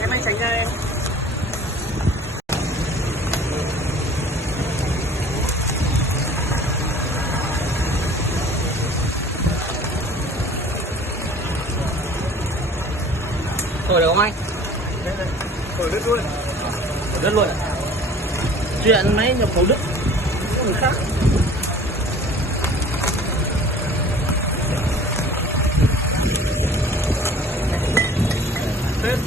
Em anh tránh ra em. Thổi được không anh? Thổi đứt luôn. Thổi đứt luôn. Chuyện máy nhập khẩu Đức, người khác. Tết